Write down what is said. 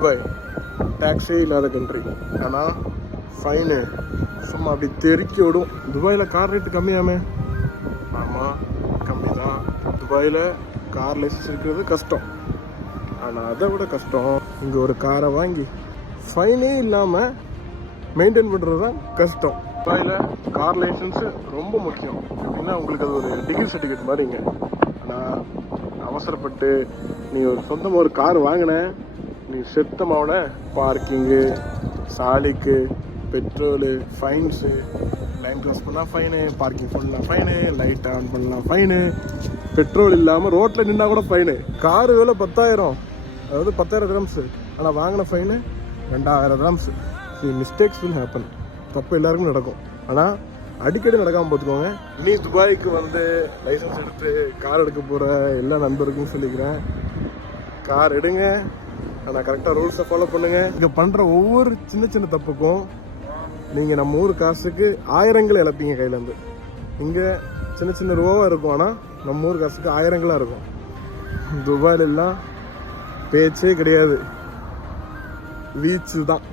Dubai டேக்ஸே இல்லாத country. ஆனால் fine சும்மா அப்படி தெறிக்க விடும். துபாயில் கார் ரேட்டு கம்மியாமே? ஆமாம், கம்மி தான். துபாயில் கார் லைசன்ஸ் இருக்கிறது கஷ்டம். ஆனால் அதை விட கஷ்டம் இங்கே ஒரு காரை வாங்கி ஃபைனே இல்லாமல் மெயின்டைன் பண்ணுறது தான் கஷ்டம். துபாயில் கார் லைசன்ஸு ரொம்ப முக்கியம். எப்படின்னா உங்களுக்கு அது ஒரு டிகிரி சர்டிஃபிகேட் மாதிரிங்க. ஆனால் அவசரப்பட்டு நீ ஒரு சொந்தமாக ஒரு கார் வாங்கின, நீ செத்தமாவன பார்க்கிங்கு, சாலிக்கு, பெட்ரோலு, ஃபைன்ஸு, லைன் க்ராஸ் பண்ணால் ஃபைனு, பார்க்கிங் பண்ணலாம் ஃபைனு, லைட் ஆன் பண்ணலாம் ஃபைனு, பெட்ரோல் இல்லாமல் ரோட்டில் நின்னா கூட ஃபைனு. காரு விலை 10,000, அதாவது 10,000 கிராம்ஸு. ஆனால் வாங்கின fine 2,000 grams. Mistakes will happen. தப்பு எல்லாருக்கும் நடக்கும். ஆனால் அடிக்கடி நடக்காமல் பார்த்துக்கோங்க. நீ துபாய்க்கு வந்து லைசன்ஸ் எடுத்து கார் எடுக்க போகிற எல்லா நண்பருக்கும் சொல்லிக்கிறேன், கார் எடுங்க, ஆனால் கரெக்டாக ரூல்ஸை ஃபாலோ பண்ணுங்கள். இங்கே பண்ணுற ஒவ்வொரு சின்ன சின்ன தப்புக்கும் நீங்கள் நம்ம ஊர் காசுக்கு 1000 இழப்பீங்க கையிலேருந்து. இங்கே சின்ன சின்ன ரூபாவாக இருக்கும், ஆனால் நம்ம ஊர் காசுக்கு 1000 இருக்கும். துபாயிலெல்லாம் பேச்சே கிடையாது, வீச்சு தான்.